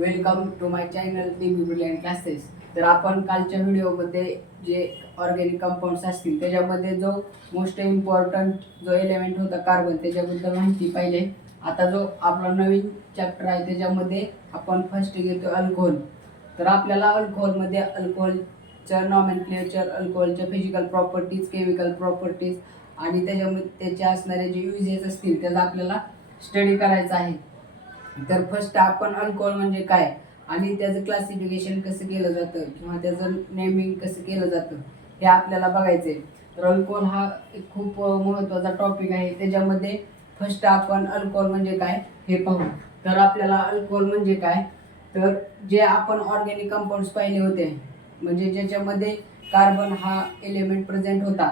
Welcome to my channel TB brilliant classes. तर आपण कालच्या व्हिडिओमध्ये जे ऑर्गॅनिक कंपाऊंड्स असतील त्याच्यामध्ये जो मोस्ट इम्पॉर्टंट जो एलिमेंट होता कार्बन त्याच्याबद्दल माहिती पाहिले. आता जो आपला नवीन चॅप्टर आहे त्याच्यामध्ये आपण फर्स्ट घेतो अल्कोहोल. तर आपल्याला अल्कोहोलमध्ये अल्कोहोलचं नॉमेनक्लेचर, अल्कोहोलच्या फिजिकल प्रॉपर्टीज, केमिकल प्रॉपर्टीज आणि त्याच्यामध्ये त्याचे असणारे जे युजेस असतील त्याचा आपल्याला स्टडी करायचा आहे. तर फर्स्ट आपण अल्कोहोल म्हणजे काय आणि त्याचं क्लासिफिकेशन कसं केलं जातं किंवा त्याचं नेमिंग कसं केलं जातं हे आपल्याला बघायचं आहे. तर अल्कोहोल हा एक खूप महत्त्वाचा टॉपिक आहे. त्याच्यामध्ये फर्स्ट आपण अल्कोहोल म्हणजे काय हे पाहू. तर आपल्याला अल्कोहोल म्हणजे काय, तर जे आपण ऑर्गॅनिक कंपाऊंड्स पाहिले होते म्हणजे ज्याच्यामध्ये कार्बन हा एलिमेंट प्रेझेंट होता.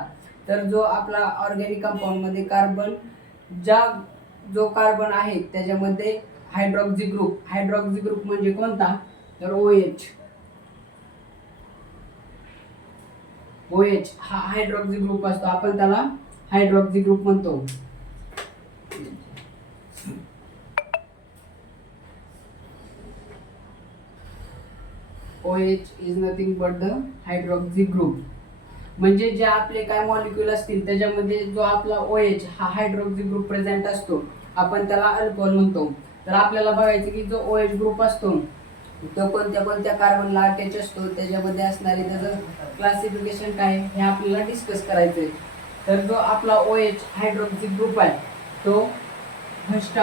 तर जो आपला ऑर्गॅनिक कंपाऊंडमध्ये कार्बन जो कार्बन आहे त्याच्यामध्ये हायड्रॉक्सी ग्रुप म्हणजे कोणता, तर OH हा हायड्रॉक्सी ग्रुप असतो. आपण त्याला हायड्रॉक्सी ग्रुप म्हणतो. OH is nothing but the hydroxy group. म्हणजे जे आपले काय मॉलिक्यूल असतील त्याच्यामध्ये जो आपला OH हा हायड्रॉक्सी ग्रुप प्रेझेंट असतो आपण त्याला अल्कोहोल म्हणतो. तर आपल्याला बघायचं की जो OH ग्रुप असतो तो कोणत्या कार्बनला अटॅच असतो, त्याच्यामध्ये असणारे त्याचं क्लासिफिकेशन काय हे आपल्याला डिस्कस करायचं आहे. तर जो आपला OH हायड्रॉक्सी ग्रुप आहे तो first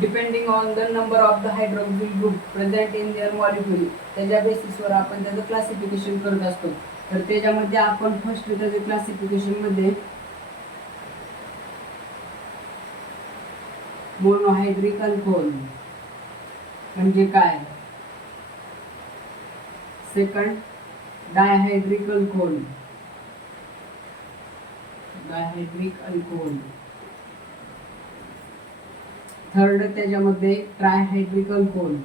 depending on the number of the hydroxyl group present in their molecule त्याच्या बेसिसवर आपण त्याचं क्लासिफिकेशन करत असतो. तर त्याच्यामध्ये आपण फर्स्ट त्याच्या क्लासिफिकेशनमध्ये मोनोहायड्रिक अल्कोहोल म्हणजे काय, सेकंड डायहायड्रिक अल्कोहोल, थर्ड त्याच्यामध्ये ट्रायहायड्रिक अल्कोहोल,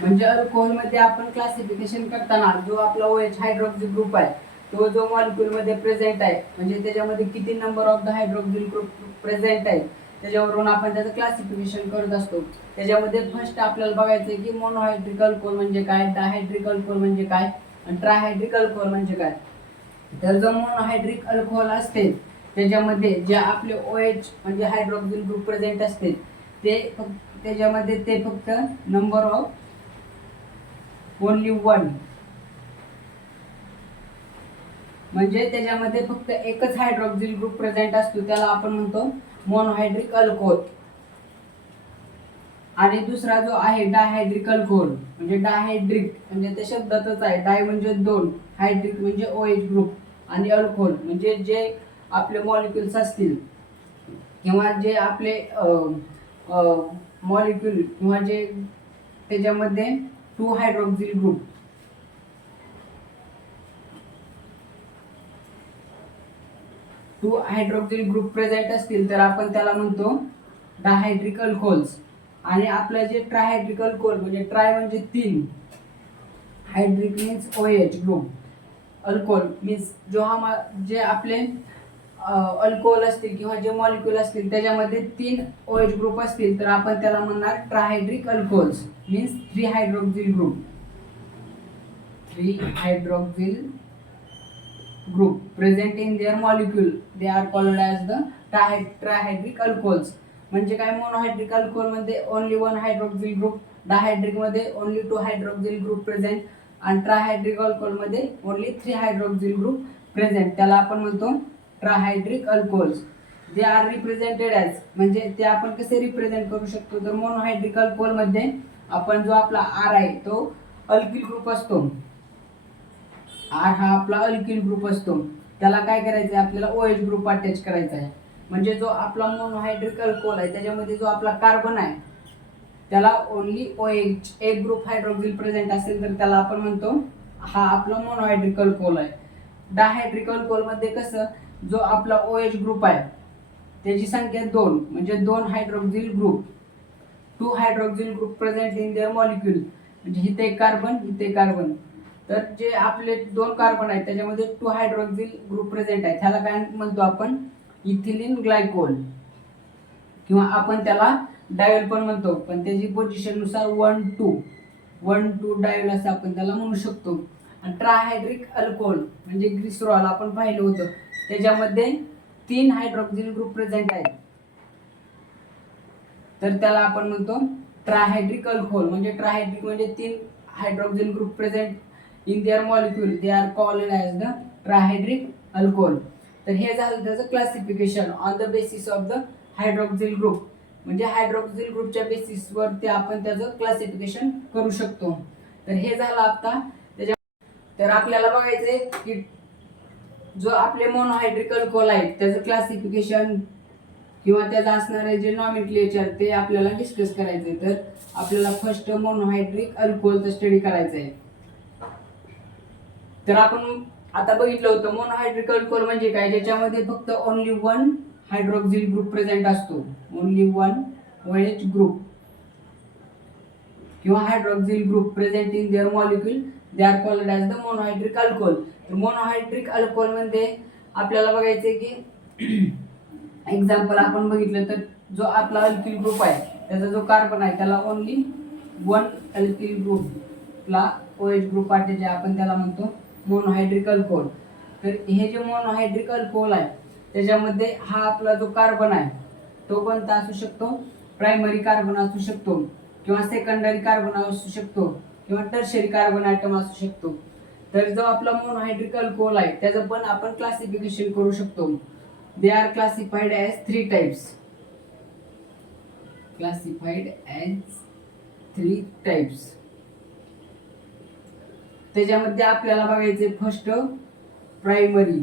म्हणजे अल्कोहोल मध्ये आपण क्लासिफिकेशन करताना जो आपला OH हायड्रॉक्सी ग्रुप आहे तो जो मॉलिक्यूल मध्ये प्रेझेंट आहे म्हणजे त्याच्यामध्ये किती number of the hydroxyl group present आहे त्याच्यावरून आपण त्याचं क्लासिफिकेशन करत असतो. त्याच्यामध्ये फर्स्ट आपल्याला बघायचं आहे की मोनोहायड्रिक अल्कोहोल म्हणजे काय, डायहायड्रिक अल्कोहोल म्हणजे काय आणि ट्रायहायड्रिक अल्कोहोल म्हणजे काय. तर जो मोनोहायड्रिक अल्कोहोल असते त्याच्यामध्ये जे आपले OH म्हणजे हायड्रॉक्सिल ग्रुप प्रेझेंट असते ते त्याच्यामध्ये ते फक्त नंबर ऑफ ओनली 1 म्हणजे त्याच्यामध्ये फक्त एकच हायड्रॉक्सिल ग्रुप प्रेझेंट असतो त्याला आपण म्हणतो मोनोहायड्रिक अल्कोहोल. आणि दुसरा जो आहे डायहायड्रिक अल्कोहोल म्हणजे डायहायड्रिक म्हणजे त्या शब्दातच आहे, डाय म्हणजे दोन, हायड्रिक म्हणजे OH ग्रुप आणि अल्कोहोल म्हणजे जे आपले मॉलिक्युल्स असतील किंवा जे आपले मॉलिक्यूल किंवा जे त्याच्यामध्ये 2 हायड्रॉक्सिल ग्रुप ग्रुप प्रेझेंट असतील तर आपण त्याला म्हणतो डायहायड्रिक अल्कोहोल्स. आणि आपलं जे ट्रायहायड्रिक अल्कोहोल म्हणजे ट्राय म्हणजे 3, hydric means OH group, alcohol means जे आपले अल्कोहोल असतील किंवा जे मॉलिक्यूल असतील त्याच्यामध्ये 3 OH ग्रुप असतील तर आपण त्याला म्हणणार trihydric alcohols means 3 hydroxyl group present in their molecule they are called as the trihydric alcohols. म्हणजे काय, मोनोहायड्रिक अल्कोहोल मध्ये ओनली 1 हायड्रॉक्सिल ग्रुप, डायहायड्रिक मध्ये ओनली 2 हायड्रॉक्सिल ग्रुप प्रेझेंट आणि ट्रायहायड्रिक अल्कोहोल मध्ये ओनली 3 हायड्रॉक्सिल ग्रुप प्रेझेंट त्याला आपण म्हणतो trihydric alcohols. They are represented as म्हणजे ते आपण कसे रिप्रेझेंट करू शकतो, तर मोनोहायड्रिक अल्कोहोल मध्ये आपण जो आपला R आहे तो अल्किल ग्रुप असतो. R हा आपला अल्किल ग्रुप असतो त्याला काय करायचं आहे आपल्याला OH ग्रुप अटॅच करायचा आहे. म्हणजे जो आपला मोनोहायड्रिक अल्कोहोल आहे त्याच्यामध्ये जो आपला कार्बन आहे त्याला ओनली OH एक ग्रुप हायड्रॉक्सिल प्रेझेंट असेल तर त्याला आपण म्हणतो हा आपला मोनोहायड्रिक अल्कोहोल आहे. डायहायड्रिक अल्कोहोल मध्ये कसं जो आपला OH ग्रुप आहे त्याची संख्या 2 म्हणजे 2 hydroxyl group, 2 hydroxyl group present in their molecule म्हणजे इथे एक कार्बन इथे कार्बन तर जे आपले 2 कार्बन आहेत त्याच्यामध्ये 2 हायड्रोक्सिल ग्रुप प्रेझेंट आहे, त्याला काय म्हणतो आपण, इथिलीन ग्लायकोल, किंवा आपण त्याला डायोल पण म्हणतो, पण त्याची पोझिशन नुसार 1 2 डायोल असं आपण त्याला म्हणू शकतो. आणि ट्रायहायड्रिक अल्कोहोल म्हणजे ग्लिसरॉल आपण पाहिलं होतं, त्याच्यामध्ये 3 हायड्रोक्सिल ग्रुप प्रेझेंट आहेत, तर त्याला आपण म्हणतो ट्रायहायड्रिक अल्कोहोल. म्हणजे ट्रायहायड्रिक म्हणजे 3 hydroxyl group present in their molecule, they are called as the trihydric alcohol. तर हे झालं त्याचं classification on the basis of the hydroxyl group. म्हणजे हायड्रोक्सिल ग्रुपच्या बेसिसवरती आपण त्याचं क्लासिफिकेशन करू शकतो. तर हे झालं आता त्याच्या. तर आपल्याला बघायचंय की जो आपले मोनोहायड्रिक अल्कोहोल आहेत त्याचं क्लासिफिकेशन किंवा त्याचं असणारे जे नॉमेनक्लेचर ते आपल्याला डिस्कस करायचंय. तर आपल्याला फर्स्ट मोनोहायड्रिक अल्कोहोलचा स्टडी करायचा आहे. तर आपण आता बघितलं होतं मोनोहायड्रिक अल्कोहोल म्हणजे काय, ज्याच्यामध्ये फक्त ओनली 1 हायड्रोक्सिल ग्रुप प्रेझेंट असतो, ओनली 1 OH ग्रुप किंवा hydroxyl group present in their molecule, they are called as the monohydric alcohol. तर मोनोहायड्रिक अल्कोहोल मध्ये आपल्याला बघायचंय की एक्झाम्पल आपण बघितलं तर जो आपला अल्किल ग्रुप आहे त्याचा जो कार्बन आहे त्याला ओनली 1 अल्किल ग्रुपला OH ग्रुप आहे, जे आपण त्याला म्हणतो मोनोहायड्रिक अल्कोहोल. तर हे जे मोनोहायड्रिक अल्कोहोल आहे त्याच्यामध्ये हा आपला जो कार्बन आहे तो कोणता असू शकतो, प्रायमरी कार्बन असू शकतो, किंवा सेकंडरी कार्बन असू शकतो, किंवा टर्शरी कार्बन ॲटम असू शकतो. तर जो आपला मोनोहायड्रिक अल्कोहोल आहे त्याचं पण आपण क्लासिफिकेशन करू शकतो. They are classified as 3 types, classified as 3 types. त्याच्यामध्ये आपल्याला बघायचे फर्स्ट प्रायमरी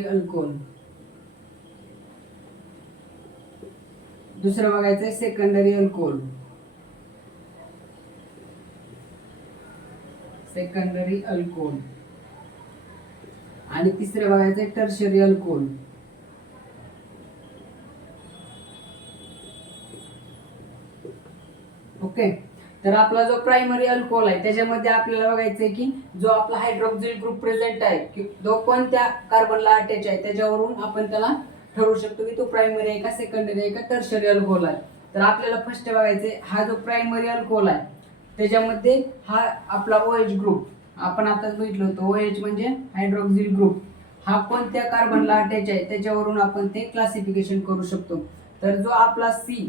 अल्कोहोल, दुसरं बघायचं सेकंडरी अल्कोहोल, आणि तिसरं बघायचं टर्शरी अल्कोहोल. ओके. तर आपला जो प्रायमरी अल्कोहोल आहे त्याच्यामध्ये आपल्याला बघायचंय की जो आपला हायड्रोक्सिल ग्रुप प्रेझेंट आहे की जो कोणत्या कार्बनला अटॅच आहे त्याच्यावरून आपण त्याला ठरवू शकतो की तो प्रायमरी आहे का, सेकंडरी आहे का, टर्शरी अल्कोहोल आहे. तर आपल्याला फर्स्ट बघायचंय हा जो प्रायमरी अल्कोहोल आहे त्याच्यामध्ये हा आपला OH ग्रुप आपण आताच बघितलं होतं, OH म्हणजे हायड्रोक्सिल ग्रुप, हा कोणत्या कार्बनला अटॅच आहे त्याच्यावरून आपण ते क्लासिफिकेशन करू शकतो. तर जो आपला C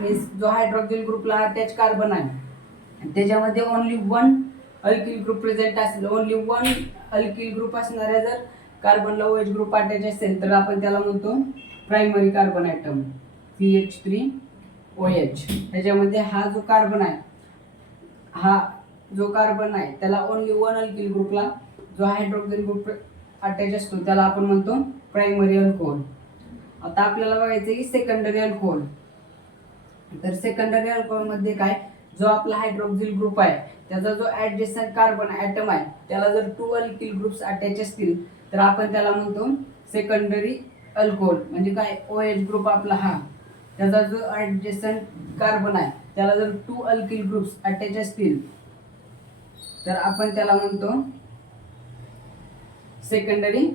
जो हायड्रोक्सिल ग्रुपला अटॅच कार्बन आहे त्याच्यामध्ये ओनली 1 अल्किल ग्रुप प्रेझेंट असेल, ओनली 1 अल्किल ग्रुप असणाऱ्या जर कार्बनला OH ग्रुप अटॅच असेल तर आपण त्याला म्हणतो प्रायमरी कार्बन ॲटम, CH3OH. त्याच्यामध्ये हा जो कार्बन आहे त्याला ओनली 1 अल्किल ग्रुपला जो हायड्रोक्सिल ग्रुप अटॅच असतो त्याला आपण म्हणतो प्रायमरी अल्कोहोल. आता आपल्याला बघायचं की सेकंडरी अल्कोहोल. तर सेकंडरी अल्कोहोल मध्ये काय, जो आपला हायड्रोक्सिल ग्रुप आहे त्याचा जो ऍडजस्टंट कार्बन ॲटम आहे त्याला जर 2 अल्किल ग्रुप्स अटॅच असतील तर आपण त्याला म्हणतो सेकंडरी अल्कोहोल. म्हणजे काय, OH ग्रुप आपला हा त्याचा जो ऍडजस्टंट कार्बन आहे त्याला जर 2 अल्किल ग्रुप्स अटॅच असतील तर आपण त्याला म्हणतो secondary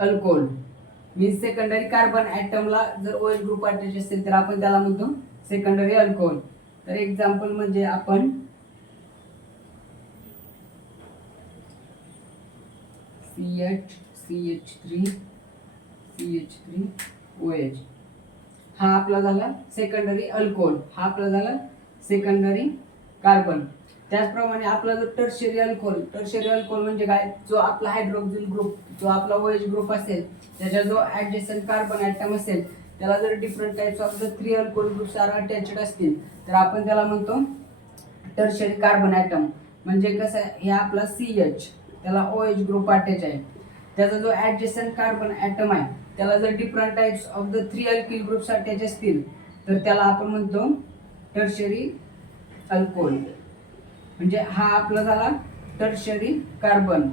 alcohol. Means secondary carbon ॲटमला जर OH ग्रुप अटॅच असेल तर आपण त्याला म्हणतो सेकंडरी अल्कोहोल. तर एक्झाम्पल म्हणजे आपण CH3OH हा आपला झाला सेकंडरी अल्कोहोल, हा आपला झाला सेकंडरी कार्बन. त्याचप्रमाणे आपला जो टर्शरी अल्कोहोल म्हणजे काय, जो आपला हायड्रोक्सिल ग्रुप जो आपला OH ग्रुप असेल त्याचा जो ऍडजस्टंट कार्बन ॲटम असेल त्याला जर different types of the 3 alcohol groups are attached असतील तर आपण त्याला म्हणतो टर्शरी कार्बन ॲटम. म्हणजे कसं आहे, हे आपला CH त्याला OH ग्रुप अटॅच आहे, त्याचा जो ऍडजस्टंट कार्बन ॲटम आहे त्याला जर different types of the 3 alkyl groups attach असतील तर त्याला आपण म्हणतो टर्शरी अल्कोहोल. म्हणजे हा आपला झाला टर्शरी कार्बन,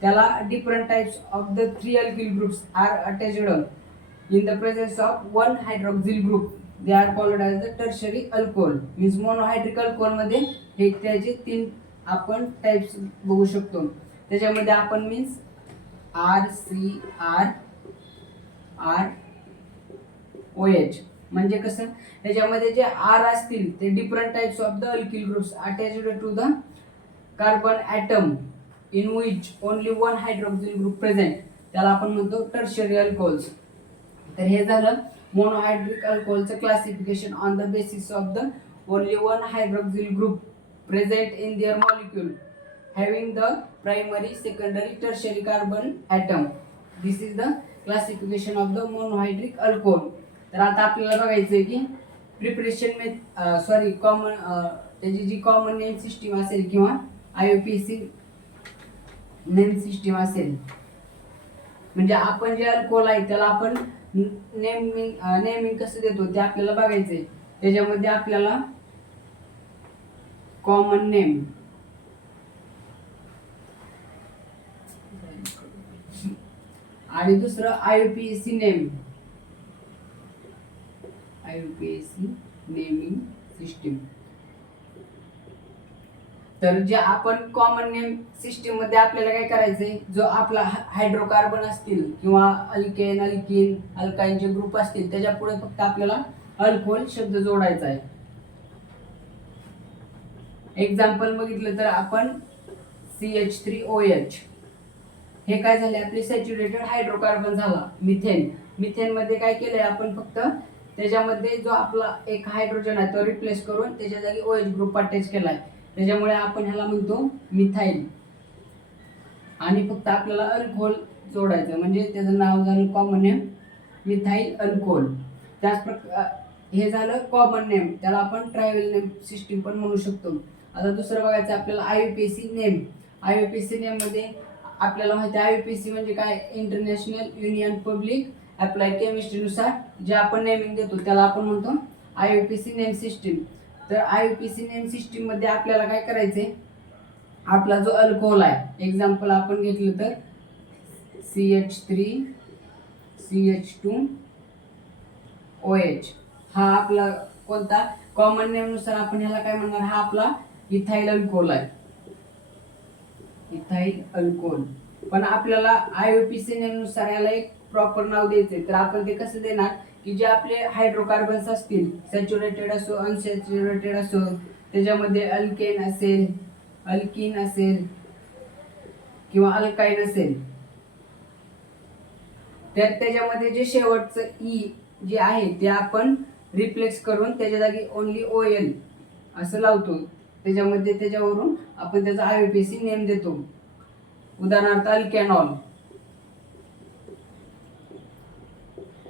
त्याला different types of the 3 alkyl groups are attached in the presence of 1 hydroxyl group. They are called as the tertiary alcohol. Means monohydric अल्कोहोलमध्ये हे त्याचे 3 आपण टाईप्स बघू शकतो. त्याच्यामध्ये आपण मीन्स RCROH म्हणजे कसं, त्याच्यामध्ये जे R असतील ते different types of the alkyl groups attached to the carbon atom in which only one hydroxyl group present, त्याला आपण म्हणतो टर्शरी अल्कोहोल्स. तर हे झालं मोनोहायड्रिक अल्कोहोलचं classification on the basis of the only one hydroxyl group present in their molecule having the primary secondary tertiary carbon atom. This is the classification of the monohydric alcohol. तर आता आपल्याला बघायचं आहे की प्रिपरेशन कॉमन त्याची जी common name system असेल किंवा IUPAC name system असेल, म्हणजे आपण जे अल्कोहोल आहे त्याला आपण नेमिंग कसं देतो ते आपल्याला बघायचं आहे. त्याच्यामध्ये आपल्याला कॉमन नेम आणि दुसरं IUPAC नेमिंग सिस्टीम. तर जे आपण कॉमन नेम सिस्टीम मध्ये आपल्याला काय करायचंय, जो आपला हायड्रोकार्बन असतील किंवा अल्केन अल्किन अल्काईनचे ग्रुप असतील त्याच्या पुढे फक्त आपल्याला अल्कोहोल शब्द जोडायचा आहे. एक्झाम्पल बघितलं तर आपण CH3OH हे काय झाले, आपले सॅच्युरेटेड हायड्रोकार्बन झाला. मिथेन मध्ये काय केलंय आपण, फक्त त्याच्यामध्ये जो आपला एक हायड्रोजन आहे तो रिप्लेस करून त्याच्या जागी OH ग्रुप अटॅच केलाय. त्याच्यामुळे आपण ह्याला म्हणतो मिथाईल. आणि फक्त आपल्याला अल्कोहोल जोडायचं म्हणजे त्याचं नाव झालं कॉमन नेम मिथाईल अल्कोहोल. त्याच हे झालं कॉमन नेम, त्याला आपण ट्रायव्हल नेम सिस्टीम पण म्हणू शकतो. आता दुसरं बघायचं आपल्याला IUPAC नेम. IUPAC नेम मध्ये आपल्याला माहिती आहे IUPAC म्हणजे काय, इंटरनॅशनल युनियन पब्लिक अप्लाइड केमिस्ट्रीनुसार जे आपण नेमिंग देतो त्याला आपण म्हणतो IUPAC नेम सिस्टीम. तर IUPAC नेम सिस्टीम मध्ये आपल्याला काय करायचंय, आपला जो अल्कोहोल आहे, एक्झाम्पल आपण घेतलं तर CH3CH2OH हा आपला कोणता कॉमन नेम नुसार आपण ह्याला काय म्हणणार, हा आपला इथाइल अल्कोहोल आहे, इथाइल अल्कोहोल. पण आपल्याला IUPAC नेम नुसार याला एक प्रॉपर नाव द्यायचंय. तर आपण ते कसं देणार की जे आपले हायड्रोकार्बन्स असतील, सॅच्युरेटेड असो अनसॅच्युरेटेड असो, त्याच्यामध्ये अल्केन असेल अल्किन असेल किंवा अल्काईन असेल, तर त्याच्यामध्ये जे शेवटचं E जे आहे ते आपण रिप्लेस करून त्याच्या जागी ओनली OL असं लावतो. त्याच्यामध्ये त्याच्यावरून आपण त्याचा IUPAC नेम देतो. उदाहरणार्थ अल्कॅनॉल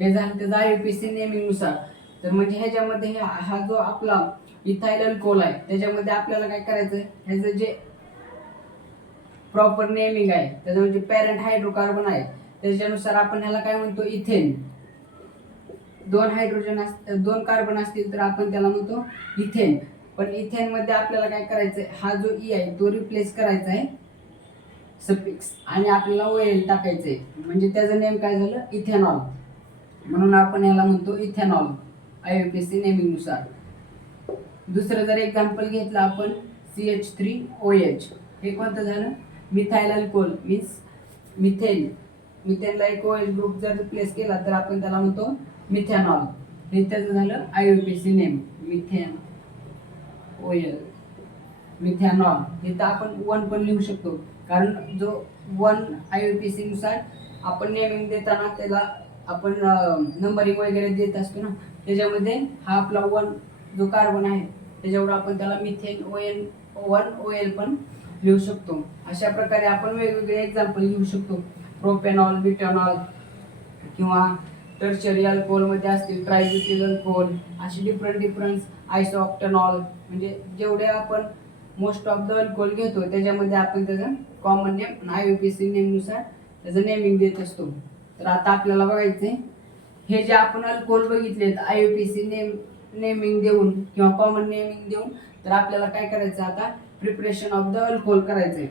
हे झालं त्याचा IUPAC नेमिंग नुसार. तर म्हणजे ह्याच्यामध्ये हा जो आपला इथाइल अल्कोहोल आहे त्याच्यामध्ये आपल्याला काय करायचं, ह्याचं जे प्रॉपर नेमिंग आहे त्याचं म्हणजे पॅरेंट हायड्रोकार्बन आहे त्याच्यानुसार आपण ह्याला काय म्हणतो, इथेन. 2 कार्बन असतील तर आपण त्याला म्हणतो इथेन. पण इथेन मध्ये आपल्याला काय करायचंय, हा जो E आहे तो रिप्लेस करायचा आहे सफिक्स आणि आपल्याला OL टाकायचंय, म्हणजे त्याचं नेम काय झालं, इथेनॉल. म्हणून आपण याला म्हणतो इथेनॉल IUPAC नेमिंग नुसार. दुसरं जर एक्झाम्पल घेतलं आपण CH3OH हे कोणतं झालं, मिथाइल अल्कोहोल. मीन्स मिथेनला एक OH ग्रुप जर रिप्लेस केला तर आपण त्याला म्हणतो मिथेनॉल. हे त्याचं झालं IUPAC नेम मिथेनॉल. इथं आपण 1 पण लिहू शकतो कारण जो 1 IUPAC नुसार आपण नेमिंग देताना त्याला आपण नंबरिंग वगैरे देत असतो ना, त्याच्यामध्ये हा आपला 1 जो कार्बन आहे त्याच्यावर आपण त्याला मिथेन OL पण लिहू शकतो. अशा प्रकारे आपण वेगवेगळे एक्झाम्पल लिहू शकतो. प्रोपेनॉल, ब्युटेनॉल किंवा टर्शरी अल्कोहोल मध्ये असतील ट्रायब्युटिल अल्कोहोल, अशी डिफरंट आयसोऑक्टेनॉल. म्हणजे जेवढे आपण मोस्ट ऑफ द अल्कोहोल घेतो त्याच्यामध्ये आपण त्याचं कॉमन नेम IUPAC नेम नुसार त्याचं नेमिंग देत असतो. तर आता आपल्याला बघायचंय हे जे आपण अल्कोहोल बघितलेत IUPAC नेमिंग देऊन किंवा कॉमन नेमिंग देऊन, तर आपल्याला काय करायचं, आता प्रिपरेशन ऑफ द अल्कोहोल करायचंय.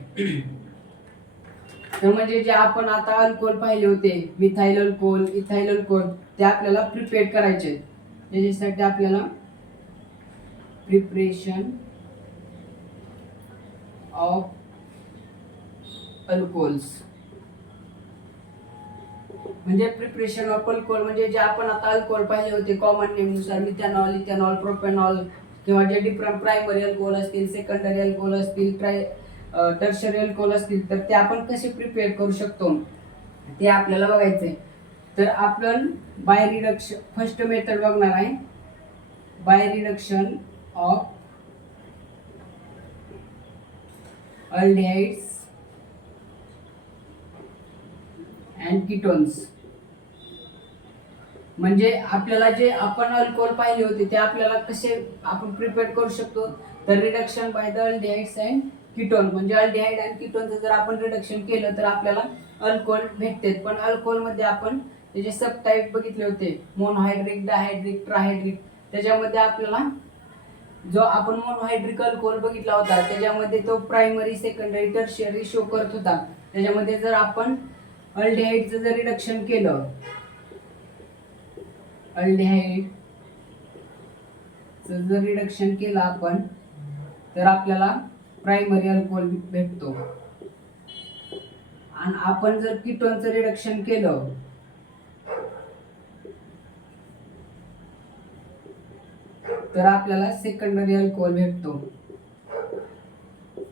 तर म्हणजे जे आपण आता अल्कोहोल पाहिले होते मिथाइल अल्कोहोल इथाइल अल्कोहोल, ते आपल्याला प्रिपेअर करायचे. त्याच्यासाठी आपल्याला प्रिपरेशन ऑफ अल्कोहोल्स म्हणजे प्रिपरेशन ऑफ अल्कोहोल म्हणजे जे आपण आता अल्कोहोल पाहिले होते कॉमन नेमनुसार मिथेनॉल, इथेनॉल, प्रोपेनॉल किंवा जे डिफरंट प्रायमरी अल्कोहोल असतील, सेकंडरी अल्कोहोल असतील, टर्शरी अल्कोहोल असतील, तर ते आपण कसे प्रिपेअर करू शकतो ते आपल्याला बघायचंय. तर आपण बाय रिडक्शन फर्स्ट मेथड बघणार आहे, by reduction of aldehydes and ketones. म्हणजे आपल्याला जे आपण अल्कोहोल पाहिले होते ते आपल्याला कसे आपण प्रिपेअर करू शकतो, तर reduction by the aldehydes and ketone. म्हणजे अल्डिहाइड आणि कीटोनचं जर आपण रिडक्शन केलं तर आपल्याला अल्कोहोल भेटते. पण अल्कोहोल मध्ये आपण त्याचे सब टाईप बघितले होते, मोनोहायड्रिक, डायहायड्रिक, ट्रायहायड्रिक. त्याच्यामध्ये आपल्याला जो आपण मोनोहायड्रिक अल्कोहोल बघितला होता त्याच्यामध्ये तो प्रायमरी, सेकंडरी, टर्शियरी शो करत होता. त्याच्यामध्ये जर आपण अल्डिहाइडचं जर रिडक्शन केलं, अल्डिहाइडचं जर रिडक्शन केलं आपण, तर आपल्याला प्रायमरी अल्कोहोल भेटतो. आणि आपण जर कीटोनचं रिडक्शन केलं तर आपल्याला सेकंडरी अल्कोहोल भेटतो.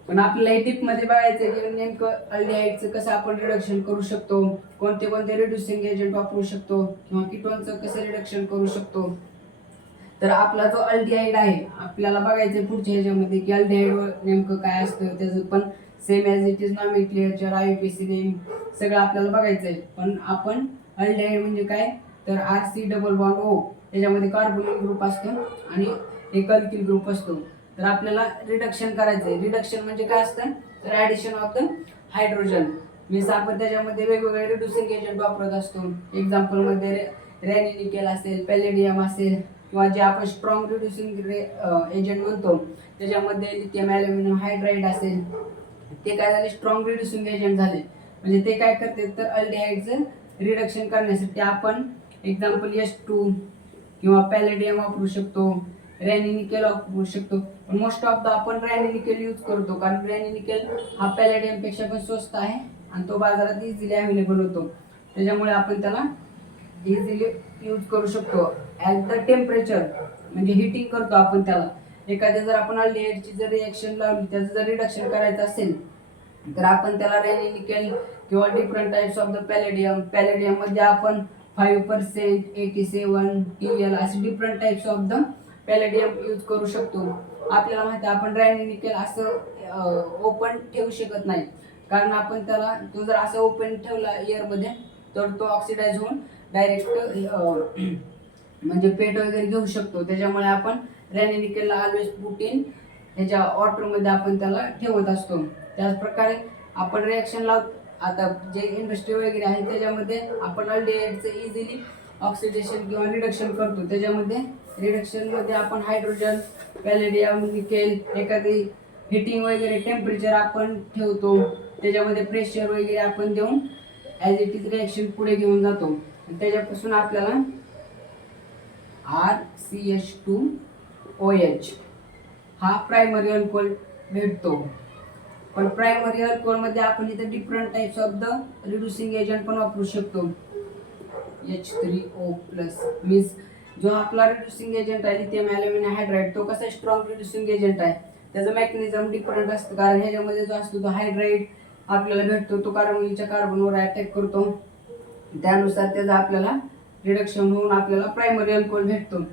पण आपल्याला टिप मध्ये बघायचं की नेमकं अल्डिहाइडचं कसं आपण रिडक्शन करू शकतो, कोणते कोणते रिड्युसिंग एजंट वापरू शकतो किंवा कीटोनचं कसं रिडक्शन करू शकतो. तर आपला जो अल्डिहाइड आहे आपल्याला बघायचं पुढच्या ह्याच्यामध्ये की अल्डिहाइड नेमकं काय असतं, त्याचं पण same as it is nomenclature, IUPAC name सगळं आपल्याला बघायचं आहे. पण आपण अल्डिहाइड म्हणजे काय, तर RC डबल बॉन्ड O त्याच्यामध्ये कार्बोनिल ग्रुप असतो आणि एक अल्किल ग्रुप असतो. तर आपल्याला रिडक्शन करायचं आहे. रिडक्शन म्हणजे काय असतं, तर addition of the hydrogen. Means आपण त्याच्यामध्ये वेगवेगळे रिड्युसिंग एजंट वापरत असतो. एक्झाम्पलमध्ये रॅनिनिकेल असेल, पॅलेडियम असेल किंवा जे आपण स्ट्रॉंग रिड्युसिंग एजंट म्हणतो त्याच्यामध्ये लिथियम ॲल्युमिनियम हायड्राईड असेल, ते काय झाले, स्ट्रॉंग रिड्युसिंग एजंट झाले. म्हणजे ते काय करते, तर अल्डिहाइडचं रिडक्शन करण्यासाठी आपण एक्झाम्पल H2 किंवा पॅलेडियम वापरू शकतो, रॅनिनिकेल वापरू शकतो. पण मोस्ट ऑफ द आपण रॅनिनिकेल यूज करतो कारण रॅनिनिकेल हा पॅलेडियम पेक्षा पण स्वस्त आहे आणि तो बाजारात इझिली अवेलेबल होतो. त्याच्यामुळे आपण त्याला इझिली यूज करू शकतो. ॲट द टेम्परेचर म्हणजे हिटिंग करतो आपण त्याला. एखाद्या जर आपण अल्डिहाइडची जर रिएक्शन लावली, त्याचं जर रिडक्शन करायचं असेल तर आपण त्याला रॅनिनिकेल किंवा different types of the palladium मध्ये आपण 5%, 87, TL असे different types of the palladium use करू शकतो. आपल्याला माहिती आहे आपण रॅनिनिकेल असं ओपन ठेवू शकत नाही कारण आपण त्याला तो जर असं ओपन ठेवला एअरमध्ये तर तो ऑक्सिडाइज होऊन डायरेक्ट म्हणजे पेट वगैरे घेऊ शकतो. त्याच्यामुळे आपण रॅनिनिकेलला ऑलवेज पुट इन ह्याच्या वॉटरमध्ये आपण त्याला ठेवत असतो. त्याचप्रकारे आपण रिॲक्शन लावतो आता जे इंडस्ट्री वगैरे आहे त्याच्यामध्ये आपण अल्डिहाइडचं इझिली ऑक्सिडेशन किंवा रिडक्शन करतो. त्याच्यामध्ये रिडक्शनमध्ये आपण हायड्रोजन, पॅलेडियम, निकेल एखादी हिटिंग वगैरे टेम्परेचर आपण ठेवतो, त्याच्यामध्ये प्रेशर वगैरे आपण देऊन ॲज इट इज रिॲक्शन पुढे घेऊन जातो. त्याच्यापासून आपल्याला RCH2OH हा प्रायमरी अल्कोहोल भेटतो. पण प्रायमरी अल्कोहोल मध्ये आपण इथे different types of the reducing agent पण वापरू शकतो. H3O+ मीन्स जो आपला रिड्युसिंग एजंट आहे लिथियम ॲल्युमिनियम हायड्राईड तो कसा स्ट्रॉंग रिड्युसिंग एजंट आहे, त्याचं मेकॅनिझम डिफरंट असतं. कारण ह्याच्यामध्ये जो असतो तो हायड्राईड आपल्याला भेटतो, तो कार्बोनिलच्या कार्बनवर अटॅक करतो, त्यानुसार त्याचा आपल्याला रिडक्शन होऊन आपल्याला प्रायमरी अल्कोहोल भेटतो.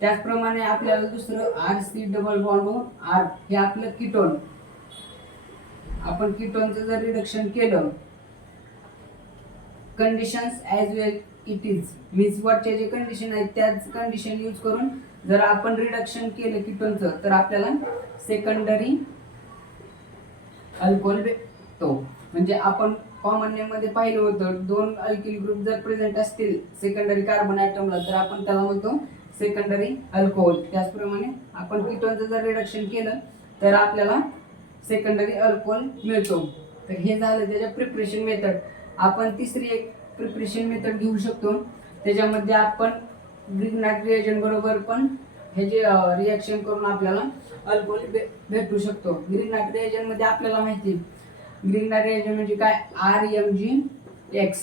त्याचप्रमाणे आपल्याला दुसरं RC डबल बॉन्ड R हे आपलं कीटोन. आपण कीटोनचं जर रिडक्शन केलं conditions as well it is means वरचे जे कंडिशन आहेत त्याच कंडिशन यूज करून जर आपण रिडक्शन केलं कीटोनचं तर आपल्याला सेकंडरी अल्कोहोल भेटतो. म्हणजे आपण कॉमन नेम मध्ये पाहिलं होतं 2 अल्किल ग्रुप जर प्रेझेंट असतील सेकंडरी कार्बन ॲटमला तर आपण त्याला म्हणतो सेकंडरी अल्कोहोल. त्याचप्रमाणे आपण कीटोनचं जर रिडक्शन केलं तर आपल्याला सेकंडरी अल्कोहोल मिळतो. तर हे झालं त्याच्या प्रिपरेशन मेथड. आपण तिसरी एक प्रिपरेशन मेथड घेऊ शकतो, त्याच्यामध्ये आपण ग्रिग्नार्ड रिएजंट बरोबर पण हे जे रिॲक्शन करून आपल्याला अल्कोहोल भेटू शकतो. ग्रिग्नार्ड रिएजंट मध्ये आपल्याला माहिती ग्रिग्नार्ड रिएजंट म्हणजे काय, RMgX,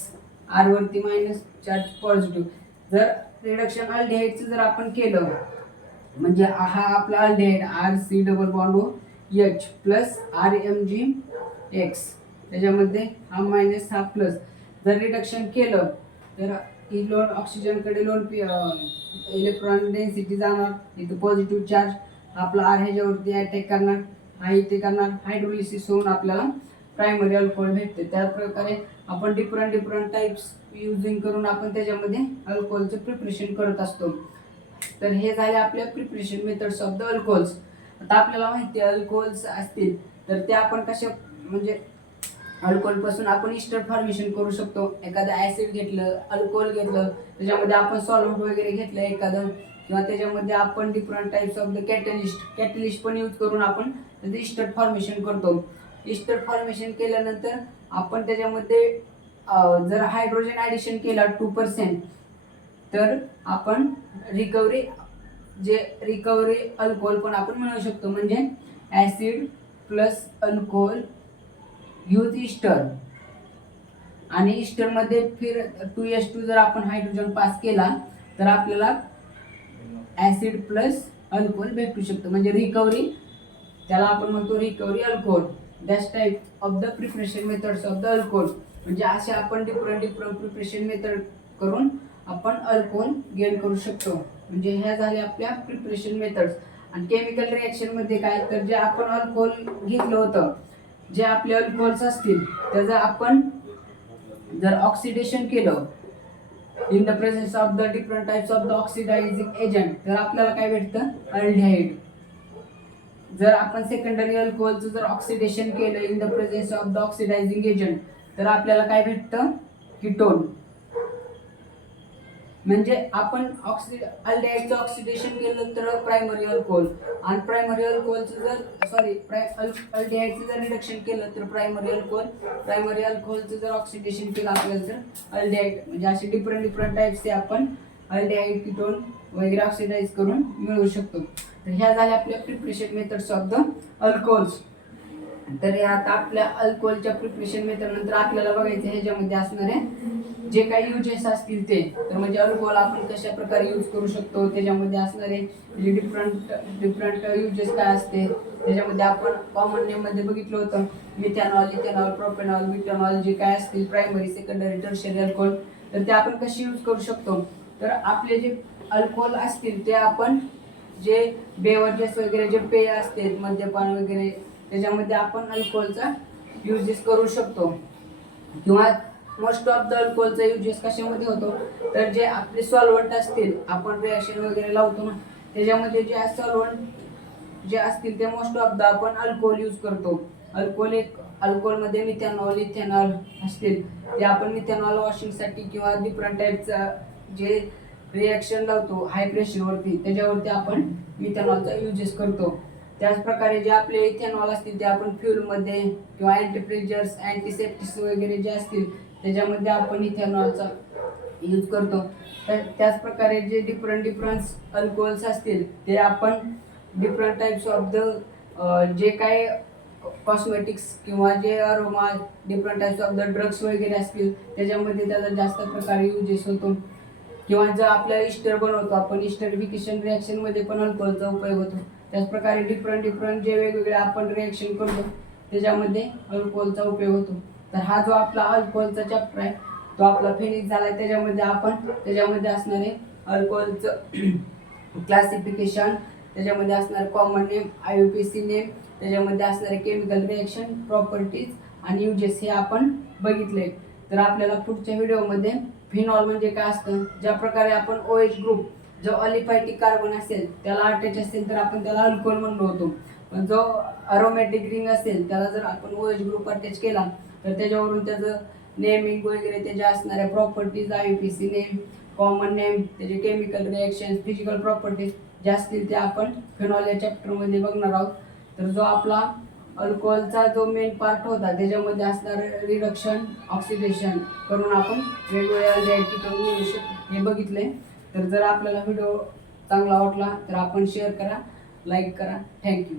R वरती मायनस चार्ज पॉझिटिव्ह. जर रिडक्शन अल्डिहाइडचं जर आपण केलं म्हणजे हा आपला aldehyde RC double bond H plus RMgX, त्याच्यामध्ये हा मायनस हा प्लस, जर रिडक्शन केलं तर ही लोन ऑक्सिजनकडे लोन इलेक्ट्रॉन डेन्सिटी जाणार, इथं पॉझिटिव्ह चार्ज आपला R ह्याच्यावरती अटॅक करणार, हा इथे करणार, हायड्रोलिसिस होऊन आपल्याला प्रायमरी अल्कोहोल भेटते. त्या प्रकारे आपण डिफरंट टाइप्स युजिंग करून आपण त्याच्यामध्ये अल्कोहोलचं प्रिपरेशन करत असतो. तर हे झाले आपल्या preparation methods of the alcohols. आता आपल्याला माहिती आहे अल्कोहोल्स असतील तर ते आपण कशा म्हणजे अल्कोहोल पासून आपण इस्टर फॉर्मेशन करू शकतो. एखादं ऍसिड घेतलं, अल्कोहोल घेतलं, त्याच्यामध्ये आपण सॉल्व्हेंट वगैरे घेतलं एखादं, किंवा त्याच्यामध्ये आपण different types of the catalyst पण यूज करून आपण त्याचं इस्टर फॉर्मेशन करतो. इस्टर फॉर्मेशन केल्यानंतर आपण त्याच्यामध्ये जर हायड्रोजन ॲडिशन केला 2%, तर आपण रिकव्हरी अल्कोहोल पण आपण मिळवू शकतो. म्हणजे acid plus alcohol use ester, आणि इस्टरमध्ये फिर 2H2 जर आपण हायड्रोजन पास केला तर आपल्याला ॲसिड प्लस अल्कोहोल भेटू शकतो. म्हणजे रिकव्हरी, त्याला आपण म्हणतो recovery alcohol. That's type of the preparation methods of the alcohol. म्हणजे असे आपण डिफरंट प्रिपरेशन मेथड करून आपण अल्कोहोल गेन करू शकतो. म्हणजे ह्या झाल्या आपल्या प्रिपरेशन मेथड्स. आणि केमिकल रिॲक्शनमध्ये काय, तर जे आपण अल्कोहोल घेतलं होतं, जे आपले अल्कोहोल्स असतील त्याचं आपण जर ऑक्सिडेशन केलं in the presence of the different types of the oxidizing agent, तर आपल्याला काय भेटतं, अल्डिहाइड. जर आपण सेकंडरी अल्कोहोलचं जर ऑक्सिडेशन केलं in the presence of the oxidizing agent, तर आपल्याला काय भेटतं, कीटोन. म्हणजे आपण अल्डिहाइडचं ऑक्सिडेशन केलं तर प्रायमरी अल्कोहोल, आणि प्रायमरी अल्कोहोलचं जर अल्डिहाइडचं जर रिडक्शन केलं तर प्रायमरी अल्कोहोलचं जर ऑक्सिडेशन केलं आपल्याला तर अल्डिहाइड. म्हणजे असे डिफरंट टाइप्सचे आपण अल्डिहाइड, कीटोन वगैरे ऑक्सिडाइज करून मिळवू शकतो. तर ह्या झाल्या आपल्या preparation methods of the alcohols. तर आता आपल्या अल्कोहोलच्या प्रिपरेशन मेथड नंतर आपल्याला बघायचं ह्याच्यामध्ये असणारे जे काही युजेस असतील ते. तर म्हणजे अल्कोहोल आपण कशा प्रकारे यूज करू शकतो, त्याच्यामध्ये असणारे म्हणजे डिफरंट युजेस काय असते. त्याच्यामध्ये आपण कॉमन नेममध्ये बघितलं होतं मिथॅनॉल, इथेनॉल, प्रोपेनॉल, ब्युटेनॉल, जे काय असतील प्रायमरी, सेकंडरी, टर्शियरी अल्कोहोल, तर ते आपण कसे यूज करू शकतो. तर आपले जे अल्कोहोल असतील ते आपण जे बेवरेजेस वगैरे जे पेय असते, मद्यपान वगैरे, त्याच्यामध्ये आपण अल्कोहोलचा युजेस करू शकतो. किंवा मोस्ट ऑफ द अल्कोहोलचा युजेस कशामध्ये होतो, तर जे आपले सॉल्व्हंट असतील, आपण रिॲक्शन वगैरे लावतो ना, त्याच्यामध्ये जे सॉल्व्हंट जे असतील ते मोस्ट ऑफ द आपण अल्कोहोल यूज करतो. अल्कोहोलमध्ये मिथॅनॉल, इथेनॉल असतील, ते आपण मिथॅनॉल वॉशिंगसाठी किंवा डिफरंट टाईपचा जे रिॲक्शन लावतो हाय प्रेशरवरती, त्याच्यावरती आपण मिथॅनॉलचा युजेस करतो. त्याचप्रकारे जे आपले इथेनॉल असतील ते आपण फ्युलमध्ये किंवा अँटीफ्रिजर्स, अँटीसेप्टिक्स वगैरे जे असतील त्याच्यामध्ये आपण इथेनॉलचा यूज करतो. तर त्याचप्रकारे जे डिफरंट अल्कोहोल्स असतील ते आपण डिफरंट टाइप्स ऑफ द जे काय कॉस्मेटिक्स किंवा जे aroma, different types of the drugs वगैरे असतील त्याच्यामध्ये त्याचा जास्त प्रकारे युजेस होतो. किंवा जर आपल्या इस्टर बनवतो आपण, इस्टरिफिकेशन रिॲक्शनमध्ये पण अल्कोहोलचा उपयोग होतो. त्याचप्रकारे डिफरंट जे वेगवेगळे आपण रिॲक्शन करतो त्याच्यामध्ये अल्कोहोलचा उपयोग होतो. तर हा जो आपला अल्कोहोलचा चॅप्टर आहे तो आपला फिनिश झाला आहे. त्याच्यामध्ये असणारे अल्कोहोलचं क्लासिफिकेशन, त्याच्यामध्ये असणारे कॉमन नेम, IUPAC नेम, त्याच्यामध्ये असणारे केमिकल रिॲक्शन, प्रॉपर्टीज आणि युजेस हे आपण बघितले. तर आपल्याला पुढच्या व्हिडिओमध्ये फिनॉल म्हणजे काय असतं, ज्या प्रकारे आपण OH ग्रुप जो अलिफॅटिक कार्बन असेल त्याला अटॅच असेल तर आपण त्याला अल्कोहोल म्हणलो होतो. पण जो अरोमॅटिक रिंग असेल त्याला जर आपण OH ग्रुप अटॅच केला तर त्याच्यावरून त्याचं नेमिंग वगैरे, त्याच्या असणाऱ्या properties, IUPAC name, common name, त्याचे केमिकल रिॲक्शन, फिजिकल प्रॉपर्टीज जे असतील ते आपण फिनॉल या चॅप्टरमध्ये बघणार आहोत. तर जो आपला अल्कोहोलचा जो मेन पार्ट होता त्याच्यामध्ये असणार रिडक्शन, ऑक्सिडेशन करून आपण वेगवेगळ्या कीटोन मिळवू शकतो हे बघितले. तर जर आपल्याला व्हिडिओ चांगला वाटला तर आपण शेअर करा, लाईक करा. थँक्यू.